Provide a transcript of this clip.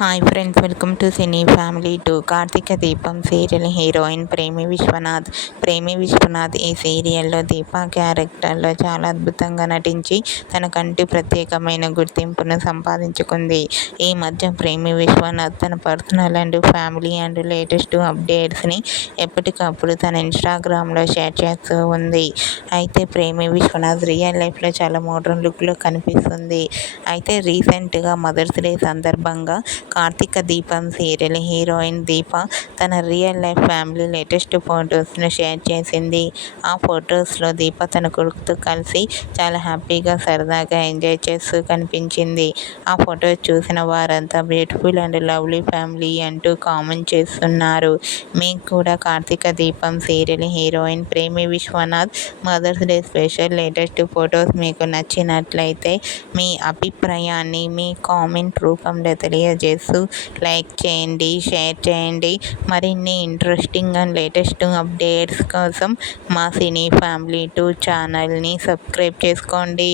Hi friends, welcome to cine family two. Karthika Deepam serial heroine Premi Vishwanath. ప్రేమి విశ్వనాథ్ ఈ సీరియల్లో దీపా క్యారెక్టర్లో చాలా అద్భుతంగా నటించి తనకంటూ ప్రత్యేకమైన గుర్తింపును సంపాదించుకుంది. ఈ మధ్య ప్రేమి విశ్వనాథ్ తన personal and family and latest అప్డేట్స్ని ఎప్పటికప్పుడు తన ఇన్స్టాగ్రామ్లో షేర్ చేస్తూ ఉంది. అయితే ప్రేమి విశ్వనాథ్ రియల్ లైఫ్లో చాలా మోడ్రన్ లుక్లో కనిపిస్తుంది. అయితే రీసెంట్గా మదర్స్ డే సందర్భంగా కార్తీక దీపం సీరియల్ హీరోయిన్ దీప తన రియల్ లైఫ్ ఫ్యామిలీ లేటెస్ట్ ఫొటోస్ను షేర్ చేసింది. ఆ ఫొటోస్లో దీప తన కొడుకుతో కలిసి చాలా హ్యాపీగా సరదాగా ఎంజాయ్ చేస్తూ కనిపించింది. ఆ ఫొటోస్ చూసిన వారంతా బ్యూటిఫుల్ అండ్ లవ్లీ ఫ్యామిలీ అంటూ కామెంట్ చేస్తున్నారు. మీకు కూడా Karthika Deepam serial heroine Premi Vishwanath mother's day special latest photos మీకు నచ్చినట్లయితే మీ అభిప్రాయాన్ని మీ కామెంట్ రూపంలో తెలియజేస్తూ లైక్ చేయండి, షేర్ చేయండి. మరిన్ని ఇంట్రెస్టింగ్ అండ్ లేటెస్ట్ అప్డేట్స్ కోసం మా సినీ ఫ్యామిలీ 2 ఛానల్ని సబ్స్క్రైబ్ చేసుకోండి.